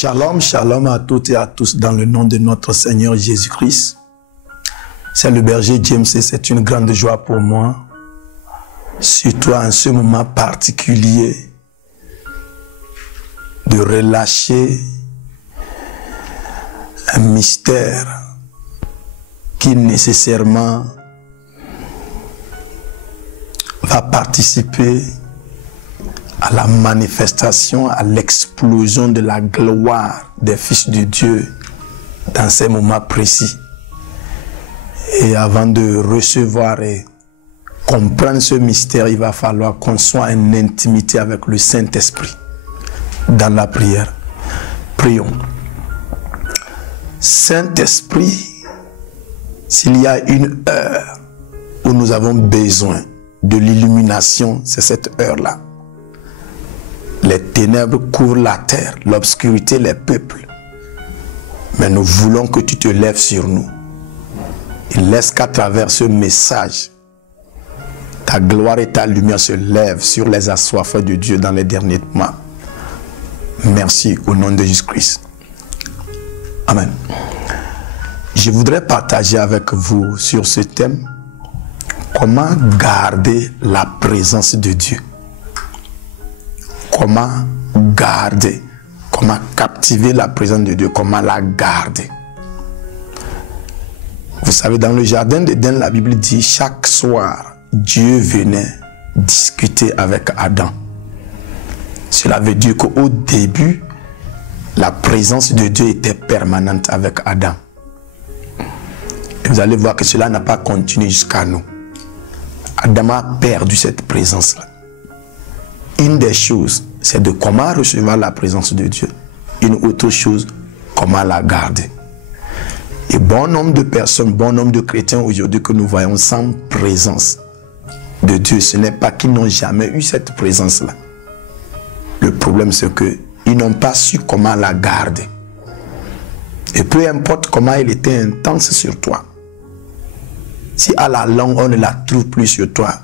Shalom, shalom à toutes et à tous dans le nom de notre Seigneur Jésus-Christ. C'est le berger James et c'est une grande joie pour moi, surtout en ce moment particulier, de relâcher un mystère qui nécessairement va participer à la manifestation, à l'explosion de la gloire des fils de Dieu dans ces moments précis. Et avant de recevoir et comprendre ce mystère, il va falloir qu'on soit en intimité avec le Saint-Esprit dans la prière. Prions. Saint-Esprit, s'il y a une heure où nous avons besoin de l'illumination, c'est cette heure-là. Les ténèbres couvrent la terre, l'obscurité les peuples. Mais nous voulons que tu te lèves sur nous. Et laisse qu'à travers ce message, ta gloire et ta lumière se lèvent sur les assoiffés de Dieu dans les derniers mois. Merci au nom de Jésus-Christ. Amen. Je voudrais partager avec vous sur ce thème, comment garder la présence de Dieu. Comment garder, comment captiver la présence de Dieu, comment la garder. Vous savez, dans le jardin d'Éden, la Bible dit, chaque soir, Dieu venait discuter avec Adam. Cela veut dire qu'au début, la présence de Dieu était permanente avec Adam. Et vous allez voir que cela n'a pas continué jusqu'à nous. Adam a perdu cette présence-là. Une des choses, c'est de comment recevoir la présence de Dieu. Une autre chose, comment la garder. Et bon nombre de personnes, bon nombre de chrétiens aujourd'hui que nous voyons sans présence de Dieu, ce n'est pas qu'ils n'ont jamais eu cette présence-là. Le problème, c'est qu'ils n'ont pas su comment la garder. Et peu importe comment elle était intense sur toi, si à la longue on ne la trouve plus sur toi,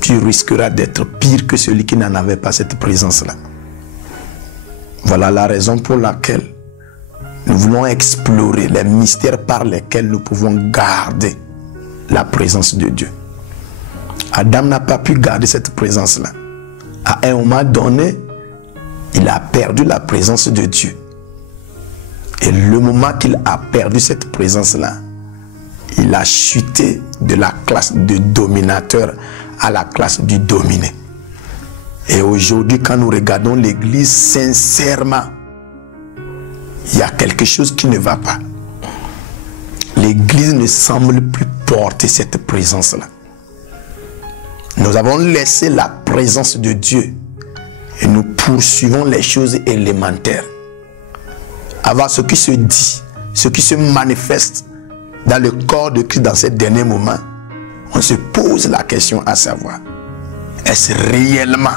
tu risqueras d'être pire que celui qui n'en avait pas cette présence-là. Voilà la raison pour laquelle nous voulons explorer les mystères par lesquels nous pouvons garder la présence de Dieu. Adam n'a pas pu garder cette présence-là. À un moment donné, il a perdu la présence de Dieu. Et le moment qu'il a perdu cette présence-là, il a chuté de la classe de dominateur à la classe du dominé. Et aujourd'hui, quand nous regardons l'Église, sincèrement, il y a quelque chose qui ne va pas. L'Église ne semble plus porter cette présence-là. Nous avons laissé la présence de Dieu et nous poursuivons les choses élémentaires. Avoir ce qui se dit, ce qui se manifeste dans le corps de Christ dans ces derniers moments, on se pose la question à savoir, est-ce réellement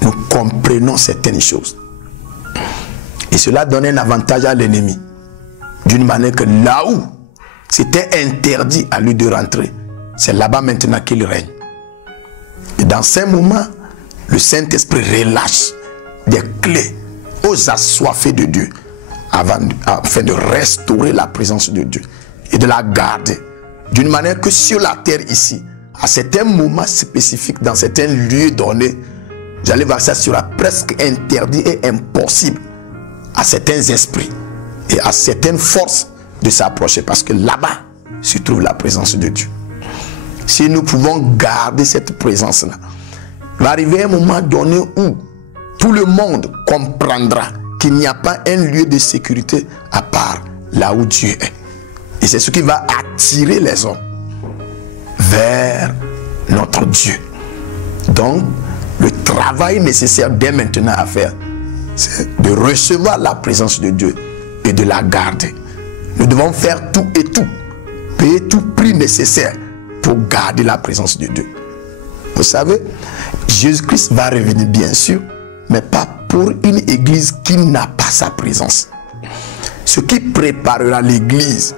nous comprenons certaines choses? Et cela donne un avantage à l'ennemi. D'une manière que là où c'était interdit à lui de rentrer, c'est là-bas maintenant qu'il règne. Et dans ces moments, le Saint-Esprit relâche des clés aux assoiffés de Dieu afin de restaurer la présence de Dieu et de la garder. D'une manière que sur la terre ici, à certains moments spécifiques, dans certains lieux donnés, vous allez voir ça sera presque interdit et impossible à certains esprits et à certaines forces de s'approcher, parce que là-bas se trouve la présence de Dieu. Si nous pouvons garder cette présence-là, il va arriver un moment donné où tout le monde comprendra qu'il n'y a pas un lieu de sécurité à part là où Dieu est. Et c'est ce qui va attirer les hommes vers notre Dieu. Donc, le travail nécessaire dès maintenant à faire, c'est de recevoir la présence de Dieu et de la garder. Nous devons faire tout et tout, payer tout prix nécessaire pour garder la présence de Dieu. Vous savez, Jésus-Christ va revenir bien sûr, mais pas pour une église qui n'a pas sa présence. Ce qui préparera l'église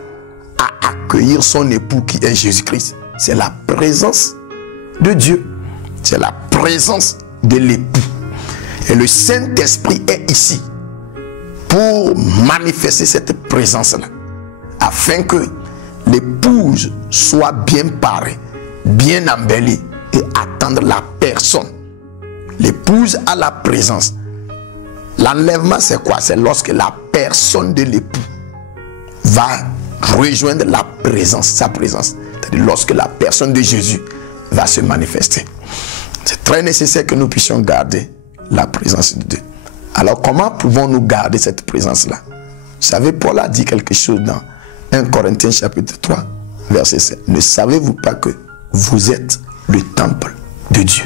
à accueillir son époux qui est Jésus-Christ, c'est la présence de Dieu. C'est la présence de l'époux. Et le Saint-Esprit est ici pour manifester cette présence-là, afin que l'épouse soit bien parée, bien embellie et attendre la personne. L'épouse a la présence. L'enlèvement, c'est quoi? C'est lorsque la personne de l'époux va rejoindre la présence, sa présence. C'est-à-dire lorsque la personne de Jésus va se manifester. C'est très nécessaire que nous puissions garder la présence de Dieu. Alors, comment pouvons-nous garder cette présence-là? Vous savez, Paul a dit quelque chose dans 1 Corinthiens chapitre 3, verset 7. Ne savez-vous pas que vous êtes le temple de Dieu?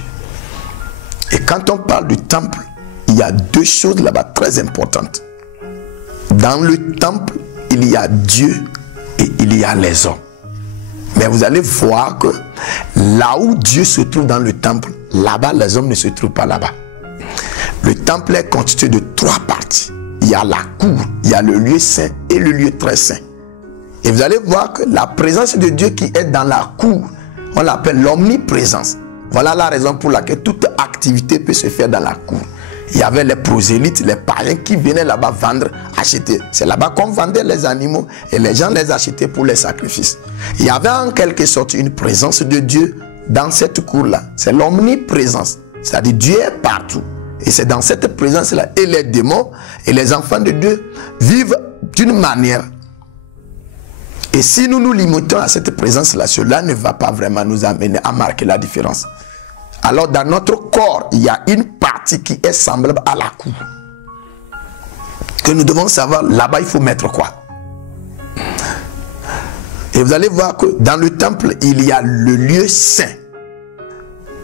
Et quand on parle du temple, il y a deux choses là-bas très importantes. Dans le temple, il y a Dieu et il y a les hommes. Mais vous allez voir que là où Dieu se trouve dans le temple, là-bas, les hommes ne se trouvent pas là-bas. Le temple est constitué de trois parties. Il y a la cour, il y a le lieu saint et le lieu très saint. Et vous allez voir que la présence de Dieu qui est dans la cour, on l'appelle l'omniprésence. Voilà la raison pour laquelle toute activité peut se faire dans la cour. Il y avait les prosélytes, les païens qui venaient là-bas vendre, acheter. C'est là-bas qu'on vendait les animaux et les gens les achetaient pour les sacrifices. Il y avait en quelque sorte une présence de Dieu dans cette cour-là. C'est l'omniprésence. C'est-à-dire Dieu est partout. Et c'est dans cette présence-là. Et les démons et les enfants de Dieu vivent d'une manière. Et si nous nous limitons à cette présence-là, cela ne va pas vraiment nous amener à marquer la différence. Alors dans notre corps, il y a une partie qui est semblable à la cour. Que nous devons savoir, là-bas il faut mettre quoi? Et vous allez voir que dans le temple, il y a le lieu saint.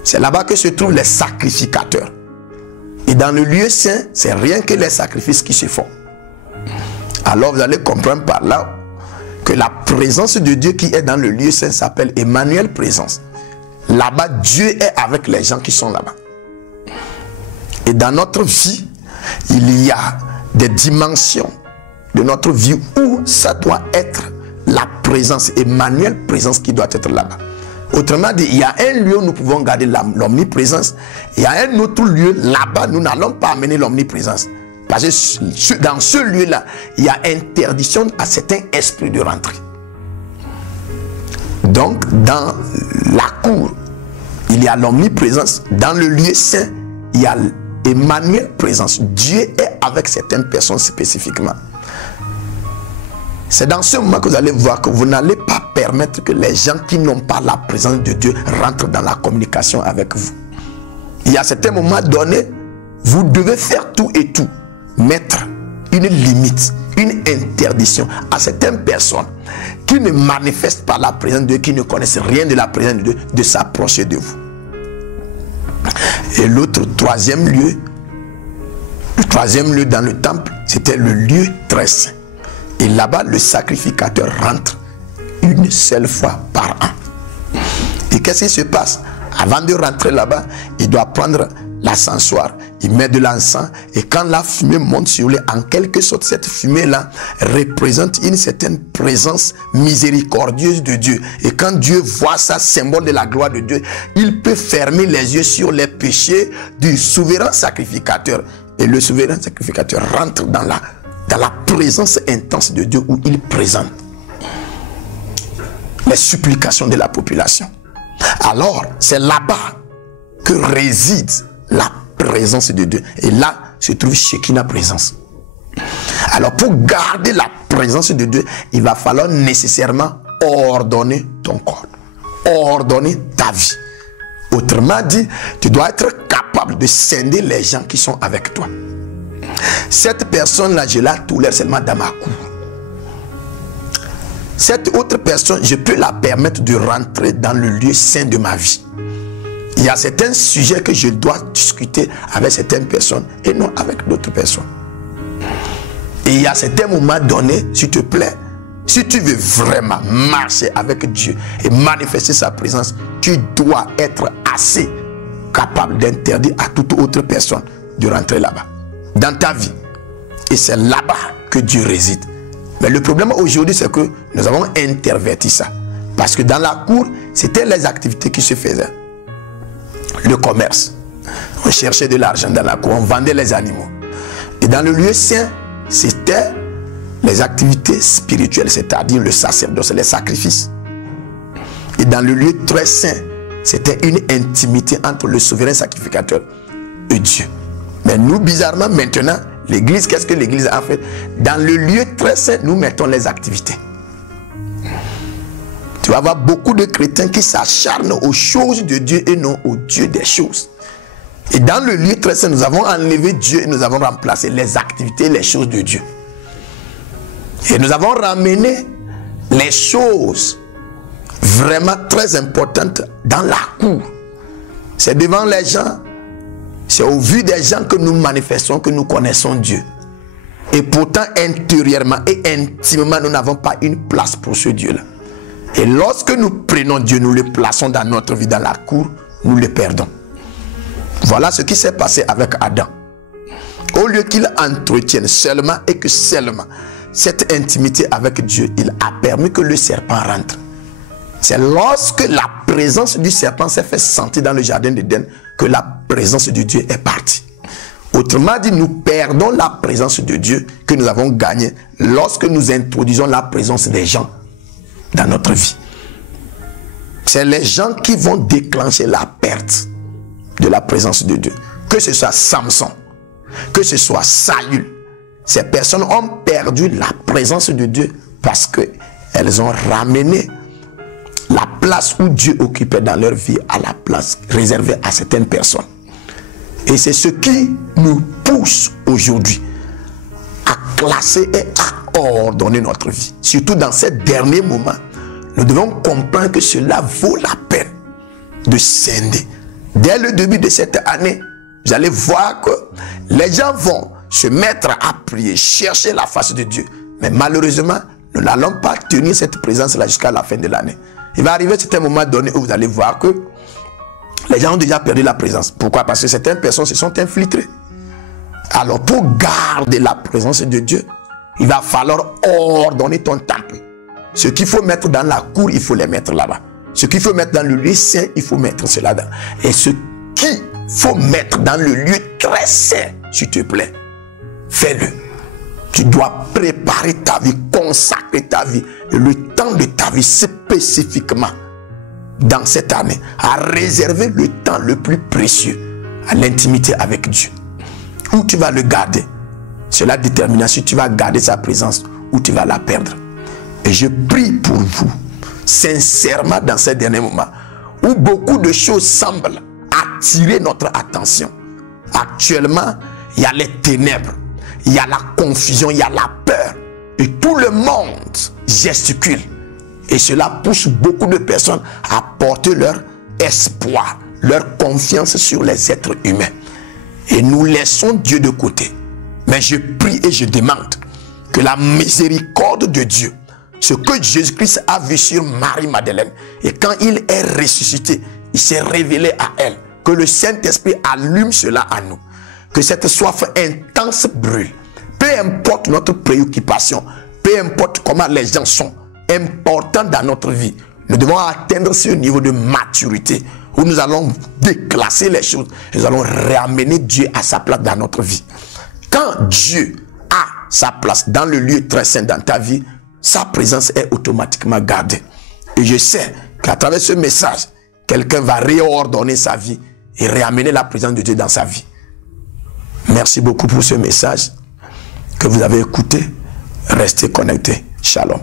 C'est là-bas que se trouvent les sacrificateurs. Et dans le lieu saint, c'est rien que les sacrifices qui se font. Alors vous allez comprendre par là que la présence de Dieu qui est dans le lieu saint s'appelle Emmanuel présence. Là-bas, Dieu est avec les gens qui sont là-bas. Et dans notre vie, il y a des dimensions de notre vie où ça doit être la présence, Emmanuel présence qui doit être là-bas. Autrement dit, il y a un lieu où nous pouvons garder l'omniprésence. Il y a un autre lieu là-bas, nous n'allons pas amener l'omniprésence. Parce que dans ce lieu-là, il y a interdiction à certains esprits de rentrer. Donc, dans la cour, il y a l'omniprésence. Dans le lieu saint, il y a Emmanuel présence. Dieu est avec certaines personnes spécifiquement. C'est dans ce moment que vous allez voir que vous n'allez pas permettre que les gens qui n'ont pas la présence de Dieu rentrent dans la communication avec vous. Il y a certains moments donnés, vous devez faire tout et tout. Mettre une limite, une interdiction à certaines personnes qui ne manifestent pas la présence de Dieu, qui ne connaissent rien de la présence de Dieu, de s'approcher de vous. Et l'autre troisième lieu, le troisième lieu dans le temple, c'était le lieu très saint. Et là-bas, le sacrificateur rentre une seule fois par an. Et qu'est-ce qui se passe? Avant de rentrer là-bas, il doit prendre l'ascensoir, il met de l'encens, et quand la fumée monte sur lui, en quelque sorte, cette fumée-là représente une certaine présence miséricordieuse de Dieu. Et quand Dieu voit ça, symbole de la gloire de Dieu, il peut fermer les yeux sur les péchés du souverain sacrificateur. Et le souverain sacrificateur rentre dans la présence intense de Dieu où il présente les supplications de la population. Alors, c'est là-bas que réside la présence de Dieu. Et là se trouve Shekinah présence. Alors, pour garder la présence de Dieu, il va falloir nécessairement ordonner ton corps, ordonner ta vie. Autrement dit, tu dois être capable de scinder les gens qui sont avec toi. Cette personne-là, je la tolère seulement dans ma cour. Cette autre personne, je peux la permettre de rentrer dans le lieu saint de ma vie. Il y a certains sujets que je dois discuter avec certaines personnes et non avec d'autres personnes. Et il y a certains moments donnés, s'il te plaît, si tu veux vraiment marcher avec Dieu et manifester sa présence, tu dois être assez capable d'interdire à toute autre personne de rentrer là-bas, dans ta vie. Et c'est là-bas que Dieu réside. Mais le problème aujourd'hui, c'est que nous avons interverti ça. Parce que dans la cour, c'était les activités qui se faisaient. Le commerce. On cherchait de l'argent dans la cour, on vendait les animaux. Et dans le lieu saint, c'était les activités spirituelles, c'est-à-dire le sacerdoce, les sacrifices. Et dans le lieu très saint, c'était une intimité entre le souverain sacrificateur et Dieu. Mais nous, bizarrement, maintenant, l'église, qu'est-ce que l'église a fait? Dans le lieu très saint, nous mettons les activités. Tu vas avoir beaucoup de chrétiens qui s'acharnent aux choses de Dieu et non au Dieu des choses. Et dans le lieu très saint, nous avons enlevé Dieu et nous avons remplacé les activités, les choses de Dieu. Et nous avons ramené les choses vraiment très importantes dans la cour. C'est devant les gens, c'est au vu des gens que nous manifestons, que nous connaissons Dieu. Et pourtant, intérieurement et intimement, nous n'avons pas une place pour ce Dieu-là. Et lorsque nous prenons Dieu, nous le plaçons dans notre vie, dans la cour, nous le perdons. Voilà ce qui s'est passé avec Adam. Au lieu qu'il entretienne seulement et que seulement cette intimité avec Dieu, il a permis que le serpent rentre. C'est lorsque la présence du serpent s'est fait sentir dans le jardin d'Éden que la présence de Dieu est partie. Autrement dit, nous perdons la présence de Dieu que nous avons gagnée lorsque nous introduisons la présence des gens dans notre vie. C'est les gens qui vont déclencher la perte de la présence de Dieu. Que ce soit Samson, que ce soit Saül, ces personnes ont perdu la présence de Dieu parce qu'elles ont ramené la place où Dieu occupait dans leur vie à la place réservée à certaines personnes. Et c'est ce qui nous pousse aujourd'hui à classer et à ordonner notre vie. Surtout dans ces derniers moments, nous devons comprendre que cela vaut la peine de scinder. Dès le début de cette année, vous allez voir que les gens vont se mettre à prier, chercher la face de Dieu. Mais malheureusement, nous n'allons pas tenir cette présence-là jusqu'à la fin de l'année. Il va arriver un moment donné où vous allez voir que les gens ont déjà perdu la présence. Pourquoi? Parce que certaines personnes se sont infiltrées. Alors pour garder la présence de Dieu, il va falloir ordonner ton temple. Ce qu'il faut mettre dans la cour, il faut les mettre là-bas. Ce qu'il faut mettre dans le lieu saint, il faut mettre cela là. Et ce qu'il faut mettre dans le lieu très saint, s'il te plaît, fais-le. Tu dois préparer ta vie, consacrer ta vie, le temps de ta vie spécifiquement dans cette année, à réserver le temps le plus précieux à l'intimité avec Dieu. Où tu vas le garder, cela déterminera si tu vas garder sa présence ou tu vas la perdre. Et je prie pour vous, sincèrement, dans ces derniers moments, où beaucoup de choses semblent attirer notre attention. Actuellement, il y a les ténèbres, il y a la confusion, il y a la peur. Et tout le monde gesticule. Et cela pousse beaucoup de personnes à porter leur espoir, leur confiance sur les êtres humains. Et nous laissons Dieu de côté. Mais je prie et je demande que la miséricorde de Dieu, ce que Jésus-Christ a vu sur Marie-Madeleine, et quand il est ressuscité, il s'est révélé à elle, que le Saint-Esprit allume cela à nous, que cette soif intense brûle. Peu importe notre préoccupation, peu importe comment les gens sont, important dans notre vie, nous devons atteindre ce niveau de maturité où nous allons déclasser les choses, nous allons ramener Dieu à sa place dans notre vie. Quand Dieu a sa place dans le lieu très saint dans ta vie, sa présence est automatiquement gardée. Et je sais qu'à travers ce message, quelqu'un va réordonner sa vie et ramener la présence de Dieu dans sa vie. Merci beaucoup pour ce message que vous avez écouté. Restez connectés. Shalom.